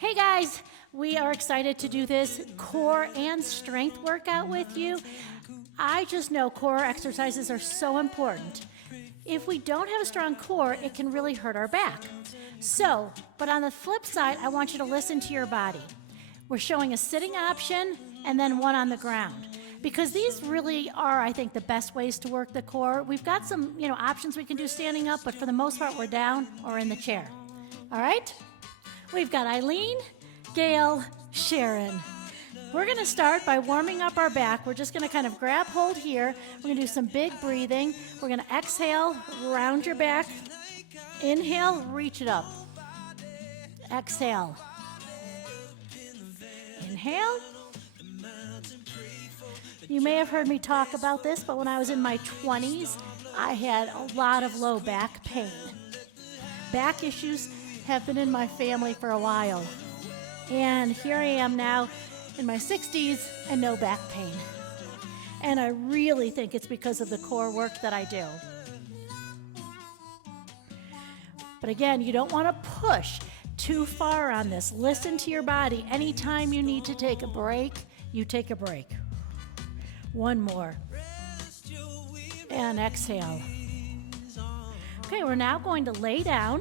Hey guys, we are excited to do this core and strength workout with you. I just know core exercises are so important. If we don't have a strong core, it can really hurt our back. But on the flip side, I want you to listen to your body. We're showing a sitting option and then one on the ground, because these really are, I think, the best ways to work the core. We've got some, options we can do standing up, but for the most part, we're down or in the chair. All right? We've got Eileen, Gail, Sharon. We're going to start by warming up our back. We're just going to kind of grab hold here. We're going to do some big breathing. We're going to exhale, round your back. Inhale, reach it up. Exhale. Inhale. You may have heard me talk about this, but when I was in my 20s, I had a lot of low back pain. Back issues have been in my family for a while. And here I am now in my 60s and no back pain. And I really think it's because of the core work that I do. But again, you don't want to push too far on this. Listen to your body. Anytime you need to take a break, you take a break. One more. And exhale. Okay, we're now going to lay down.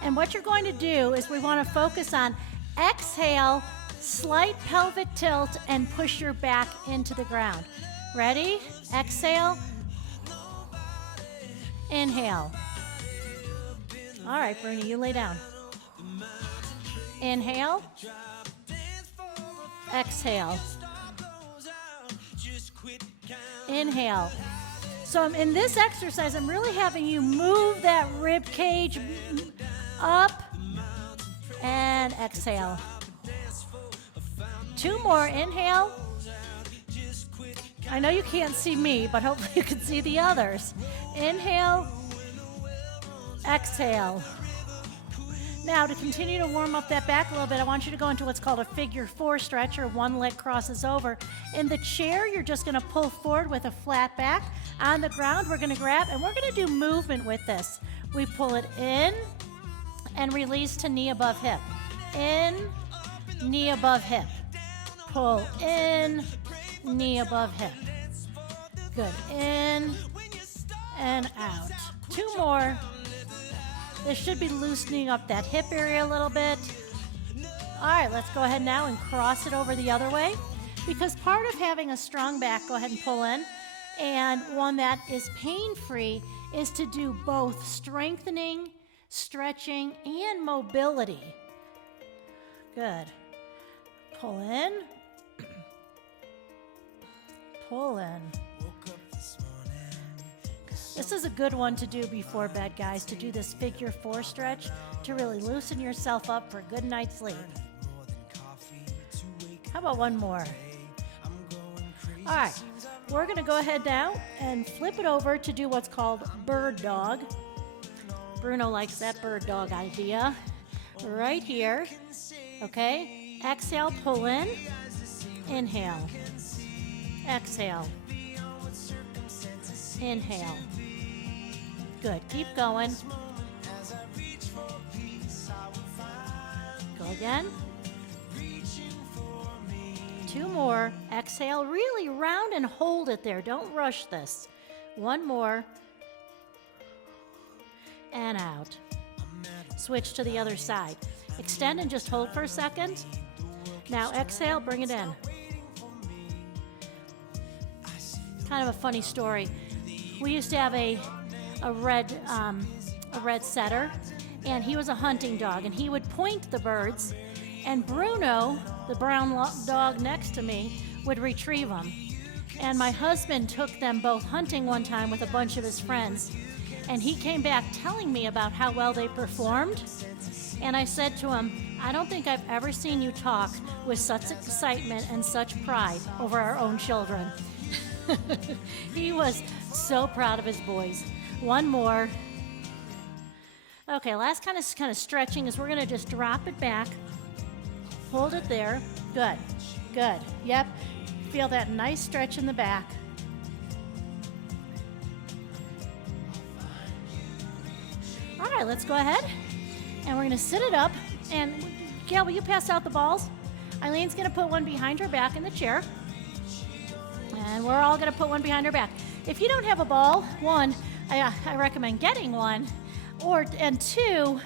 And what you're going to do is we want to focus on exhale, slight pelvic tilt, and push your back into the ground. Ready? Exhale. Inhale. All right, Bruni, you lay down. Inhale. Exhale. Inhale. So in this exercise, I'm really having you move that rib cage up and exhale. Two more. Inhale. I know you can't see me, but hopefully you can see the others. Inhale. Exhale. Now, to continue to warm up that back a little bit, I want you to go into what's called a figure 4 stretch, or one leg crosses over. In the chair, you're just going to pull forward with a flat back. On the ground, we're going to grab, and we're going to do movement with this. We pull it in and release to knee above hip. In, knee above hip. Pull in, knee above hip. Good. In and out. Two more. This should be loosening up that hip area a little bit. All right, let's go ahead now and cross it over the other way. Because part of having a strong back, go ahead and pull in, and one that is pain-free is to do both strengthening, stretching, and mobility. Good. Pull in. Pull in. This is a good one to do before bed, guys, to do this figure 4 stretch to really loosen yourself up for a good night's sleep. How about one more? All right, we're going to go ahead now and flip it over to do what's called bird dog. Bruno likes that bird dog idea. Right here, okay? Exhale, pull in. Inhale. Exhale. Inhale. Good. Keep going. Go again. Two more. Exhale. Really round and hold it there. Don't rush this. One more. And out. Switch to the other side. Extend and just hold for a second. Now exhale. Bring it in. Kind of a funny story. We used to have a red setter, and he was a hunting dog, and he would point the birds, and Bruno, the brown dog next to me, would retrieve them. And my husband took them both hunting one time with a bunch of his friends, and he came back telling me about how well they performed. And I said to him, I don't think I've ever seen you talk with such excitement and such pride over our own children. He was so proud of his boys. One more. Okay, last kind of stretching is we're going to just drop it back. Hold it there. Good. Good. Yep. Feel that nice stretch in the back. All right, let's go ahead. And we're going to sit it up And Gail, will you pass out the balls? Eileen's going to put one behind her back in the chair. And we're all going to put one behind her back. If you don't have a ball, one, I recommend getting one. And two,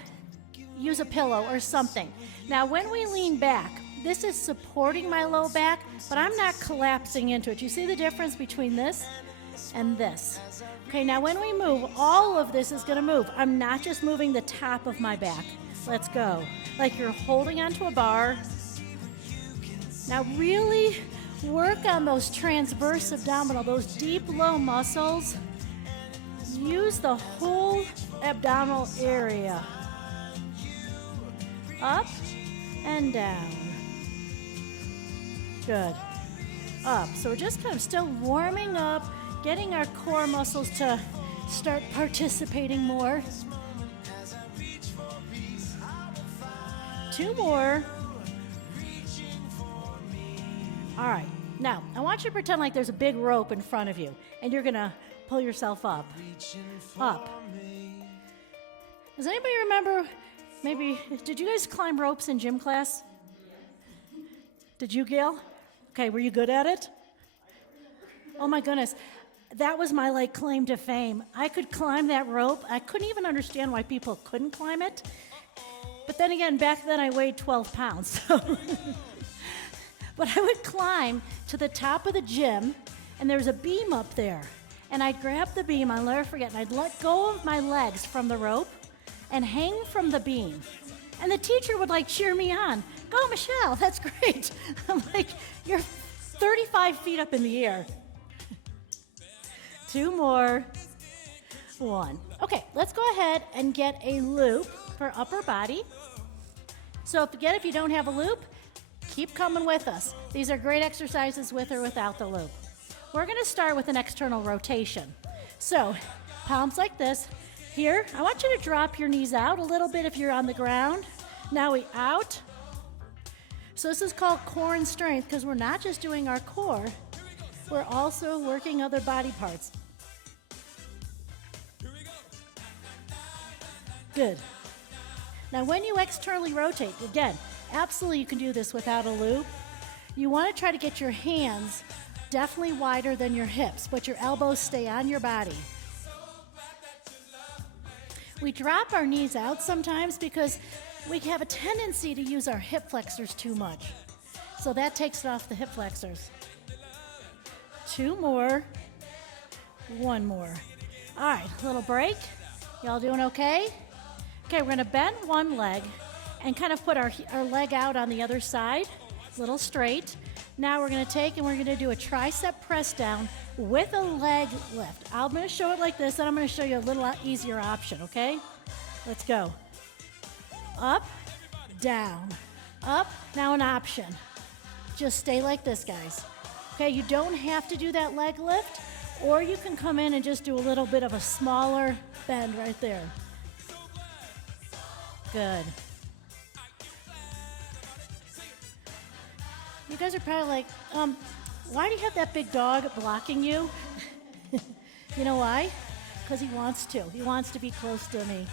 use a pillow or something. Now, when we lean back, this is supporting my low back, but I'm not collapsing into it. You see the difference between this and this? Okay, now when we move, all of this is going to move. I'm not just moving the top of my back. Let's go. Like you're holding onto a bar. Now really work on those transverse abdominal, those deep low muscles. Use the whole abdominal area. Up and down. Good. Up. So we're just kind of still warming up, getting our core muscles to start participating more. 2 more. All right. Now, I want you to pretend like there's a big rope in front of you, and you're going to pull yourself up. Up. Does anybody remember, maybe, did you guys climb ropes in gym class? Did you, Gail? Okay, were you good at it? Oh my goodness. That was my claim to fame. I could climb that rope. I couldn't even understand why people couldn't climb it. But then again, back then I weighed 12 pounds. But I would climb to the top of the gym, and there was a beam up there. And I'd grab the beam, I'll never forget, and I'd let go of my legs from the rope and hang from the beam. And the teacher would cheer me on. Go, Michelle, that's great. I'm like, you're 35 feet up in the air. 2 more. 1. Okay, let's go ahead and get a loop for upper body. So if you don't have a loop, keep coming with us. These are great exercises with or without the loop. We're going to start with an external rotation. So palms like this. Here, I want you to drop your knees out a little bit if you're on the ground. Now we out. So this is called core and strength because we're not just doing our core, we're also working other body parts. Good. Now when you externally rotate, again, absolutely you can do this without a loop. You want to try to get your hands definitely wider than your hips, but your elbows stay on your body. We drop our knees out sometimes because we have a tendency to use our hip flexors too much. So that takes it off the hip flexors. 2 more. 1 more. All right, little break. Y'all doing okay? Okay, we're going to bend one leg and kind of put our leg out on the other side, a little straight. Now we're going to take and we're going to do a tricep press down with a leg lift. I'm going to show it like this, and I'm going to show you a little easier option, okay? Let's go. Up, down, up. Now an option. Just stay like this, guys. Okay, you don't have to do that leg lift, or you can come in and just do a little bit of a smaller bend right there. Good. You guys are probably like, why do you have that big dog blocking you? You know why? Because he wants to. He wants to be close to me.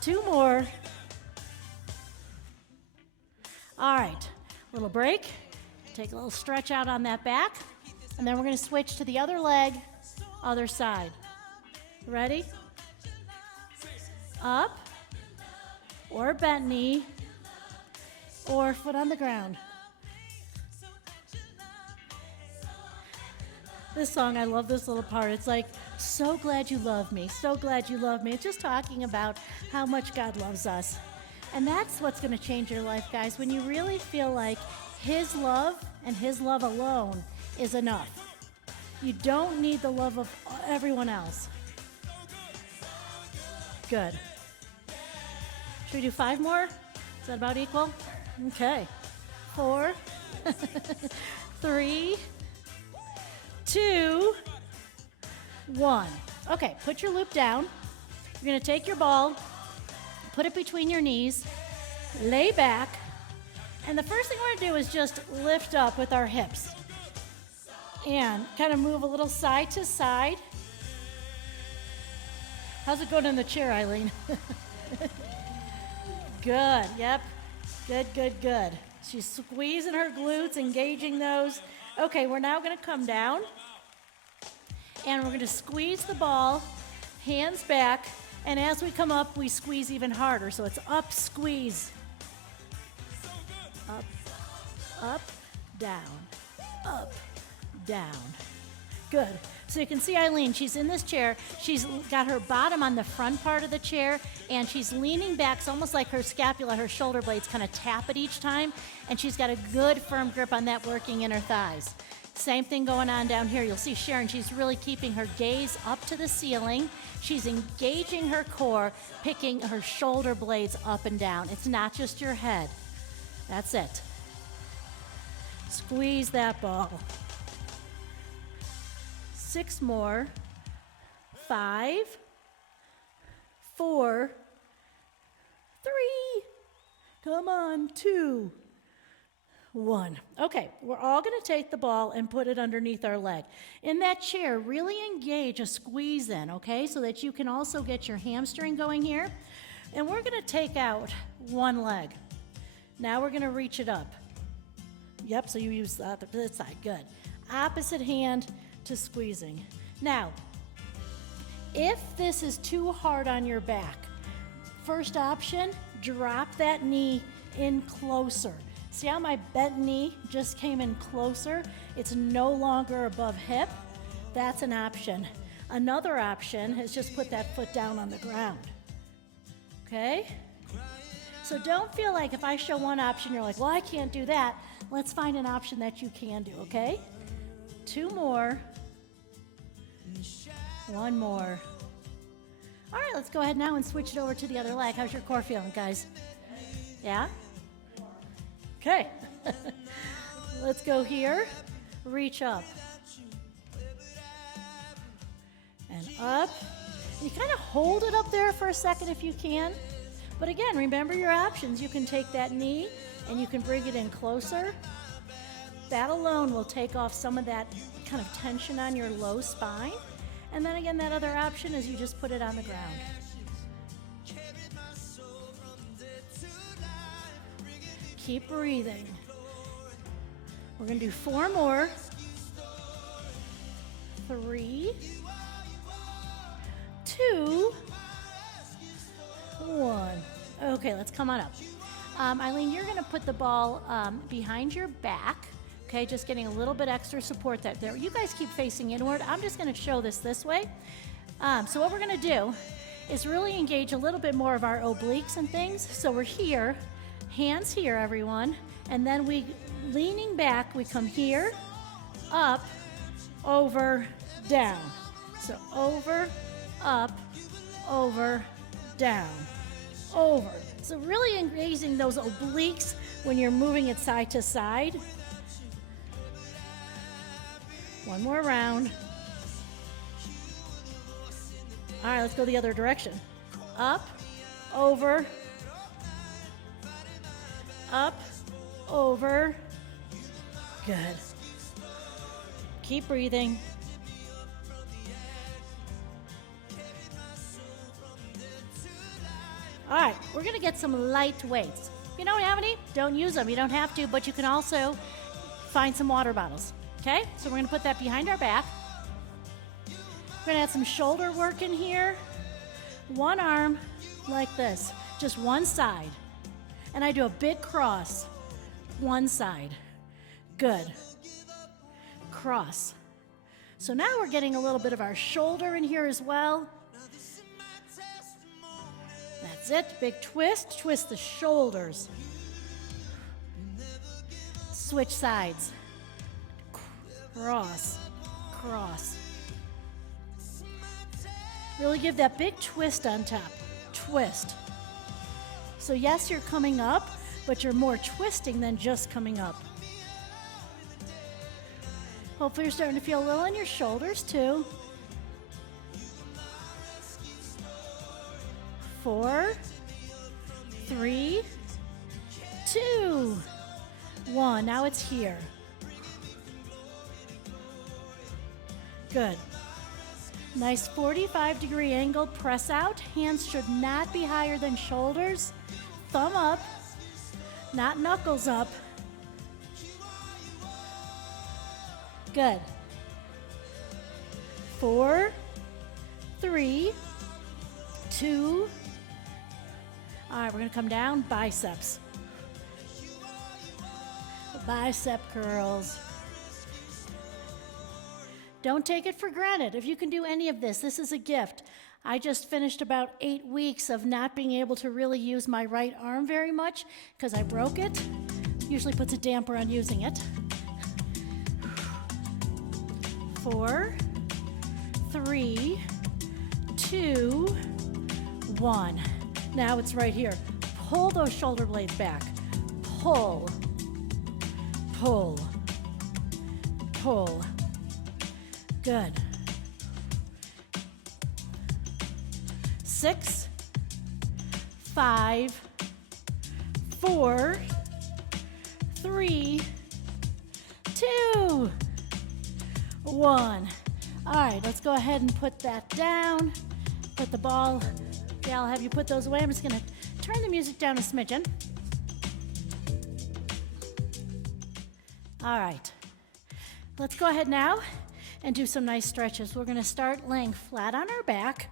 2 more. All right, little break. Take a little stretch out on that back. And then we're going to switch to the other leg, other side. Ready? Up, or bent knee, or foot on the ground. This song, I love this little part. It's like, so glad you love me, so glad you love me. It's just talking about how much God loves us. And that's what's going to change your life, guys, when you really feel like His love and His love alone is enough. You don't need the love of everyone else. Good. Should we do 5 more? Is that about equal? Okay. 4, 3, 2, 1. Okay, put your loop down. You're going to take your ball, put it between your knees, lay back, and the first thing we're going to do is just lift up with our hips and kind of move a little side to side. How's it going in the chair, Eileen? Good, yep. Good, good, good. She's squeezing her glutes, engaging those. Okay, we're now gonna come down and we're gonna squeeze the ball, hands back, and as we come up, we squeeze even harder. So it's up, squeeze. Up, up, down, up, down. Good. So you can see Eileen, she's in this chair. She's got her bottom on the front part of the chair, and she's leaning back. It's almost like her scapula, her shoulder blades kind of tap it each time, and she's got a good firm grip on that working in her thighs. Same thing going on down here. You'll see Sharon, she's really keeping her gaze up to the ceiling. She's engaging her core, picking her shoulder blades up and down. It's not just your head. That's it. Squeeze that ball. 6 more. 5, 4, 3. Come on, 2, 1. Okay, we're all going to take the ball and put it underneath our leg. In that chair, really engage a squeeze in, okay, so that you can also get your hamstring going here. And we're going to take out one leg. Now we're going to reach it up. Yep, so you use the other side. Good. Opposite hand to squeezing. Now, if this is too hard on your back, first option, drop that knee in closer. See how my bent knee just came in closer? It's no longer above hip. That's an option. Another option is just put that foot down on the ground. Okay? So don't feel like if I show one option, you're like, well, I can't do that. Let's find an option that you can do, okay? 2 more. 1 more. All right, let's go ahead now and switch it over to the other leg. How's your core feeling, guys? Yeah? Okay. Let's go here. Reach up. And up. You kind of hold it up there for a second if you can. But again, remember your options. You can take that knee and you can bring it in closer. That alone will take off some of that kind of tension on your low spine. And then again, that other option is you just put it on the ground. Keep breathing. We're going to do 4 more. 3, 2, 1. Okay, let's come on up. Eileen, you're going to put the ball behind your back. Okay, just getting a little bit extra support there. You guys keep facing inward. I'm just going to show this way. So what we're going to do is really engage a little bit more of our obliques and things. So we're here, hands here, everyone. And then we, leaning back, we come here, up, over, down. So over, up, over, down, over. So really engaging those obliques when you're moving it side to side. 1 more round. All right, let's go the other direction. Up, over, up, over. Good. Keep breathing. All right, we're going to get some light weights. If you don't have any, don't use them. You don't have to, but you can also find some water bottles. Okay, so we're going to put that behind our back. We're going to add some shoulder work in here. One arm like this, just one side. And I do a big cross, one side. Good. Cross. So now we're getting a little bit of our shoulder in here as well. That's it, big twist. Twist the shoulders. Switch sides. Cross, cross. Really give that big twist on top. Twist. So yes, you're coming up, but you're more twisting than just coming up. Hopefully you're starting to feel a little in your shoulders too. 4, 3, 2, 1. Now it's here. Good. Nice 45-degree angle press out. Hands should not be higher than shoulders. thumb up, not knuckles up. Good. 4, 3, 2. All right, we're gonna come down, biceps. Bicep curls. Don't take it for granted. If you can do any of this, this is a gift. I just finished about 8 weeks of not being able to really use my right arm very much because I broke it. Usually puts a damper on using it. 4, 3, 2, 1. Now it's right here. Pull those shoulder blades back. Pull, pull, pull. Good. 6, 5, 4, 3, 2, 1. All right, let's go ahead and put that down. Put the ball. Yeah, I'll have you put those away. I'm just going to turn the music down a smidgen. All right. Let's go ahead now and do some nice stretches. We're going to start laying flat on our back.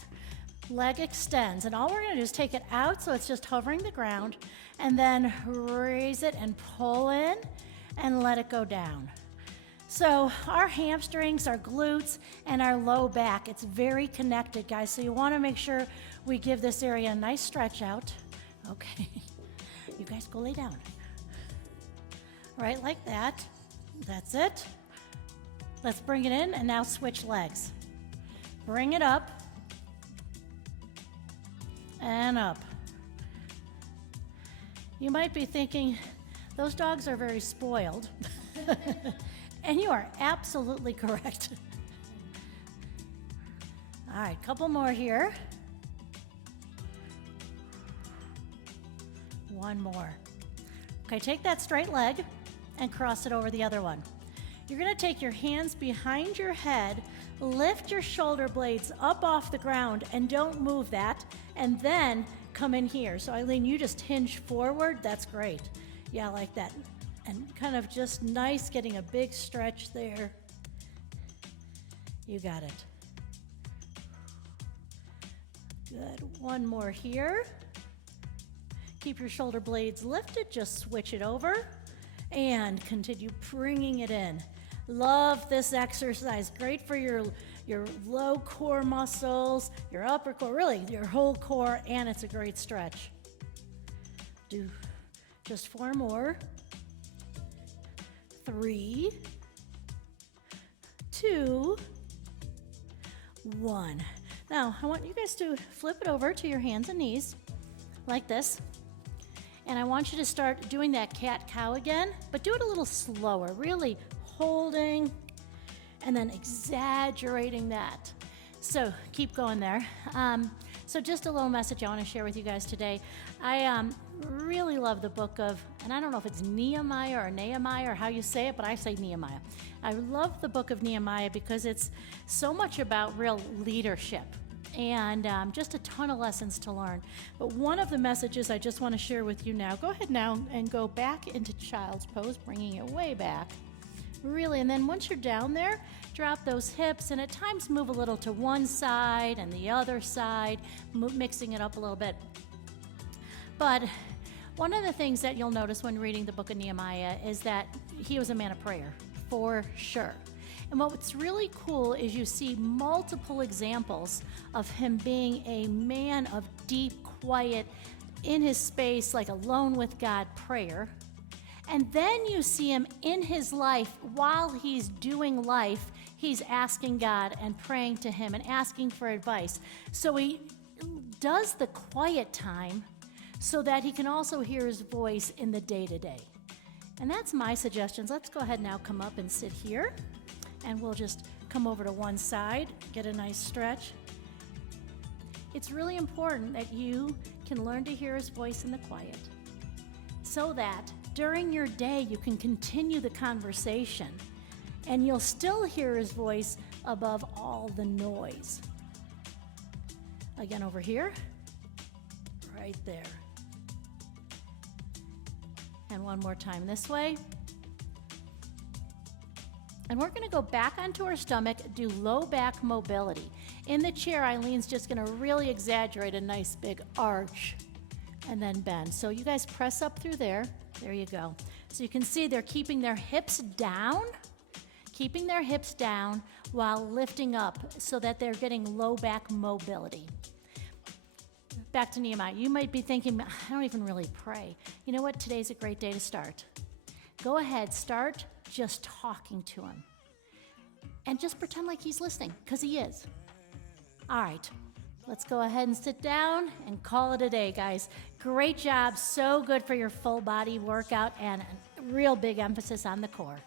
Leg extends, and all we're going to do is take it out so it's just hovering the ground, and then raise it and pull in and let it go down. So our hamstrings, our glutes, and our low back, it's very connected, guys, so you want to make sure we give this area a nice stretch out. Okay, you guys go lay down. Right, like that. That's it. Let's bring it in, and now switch legs. Bring it up. And up. You might be thinking, those dogs are very spoiled. And you are absolutely correct. All right, couple more here. One more. Okay, take that straight leg and cross it over the other one. You're gonna take your hands behind your head, lift your shoulder blades up off the ground, and don't move that, and then come in here. So Eileen, you just hinge forward, that's great. Yeah, like that. And kind of just nice, getting a big stretch there. You got it. Good, one more here. Keep your shoulder blades lifted, just switch it over, and continue bringing it in. Love this exercise, great for your low core muscles, your upper core, really your whole core, and it's a great stretch. Do just 4 more. 3, 2, 1. Now, I want you guys to flip it over to your hands and knees, like this. And I want you to start doing that cat-cow again, but do it a little slower, really holding and then exaggerating that. So keep going there. So just a little message I want to share with you guys today. I really love the book of, and I don't know if it's Nehemiah or Nehemiah or how you say it, but I say Nehemiah. I love the book of Nehemiah because it's so much about real leadership and just a ton of lessons to learn. But one of the messages I just want to share with you now, go ahead now and go back into child's pose, bringing it way back. Really, and then once you're down there, drop those hips and at times move a little to one side and the other side, mixing it up a little bit. But one of the things that you'll notice when reading the book of Nehemiah is that he was a man of prayer, for sure. And what's really cool is you see multiple examples of him being a man of deep, quiet, in his space, like alone with God prayer. And then you see him in his life, while he's doing life, he's asking God and praying to him and asking for advice. So he does the quiet time so that he can also hear his voice in the day-to-day. And that's my suggestions. Let's go ahead now, come up and sit here. And we'll just come over to one side, get a nice stretch. It's really important that you can learn to hear his voice in the quiet so that during your day you can continue the conversation and you'll still hear his voice above all the noise. Again, over here, right there. And one more time this way. And we're gonna go back onto our stomach, do low back mobility. In the chair, Eileen's just gonna really exaggerate a nice big arch and then bend. So you guys press up through there. There you go. So you can see they're keeping their hips down while lifting up so that they're getting low back mobility. Back to Nehemiah. You might be thinking, I don't even really pray. You know what? Today's a great day to start. Go ahead, start just talking to him. And just pretend like he's listening, because he is. All right, let's go ahead and sit down and call it a day, guys. Great job. So good for your full body workout and a real big emphasis on the core.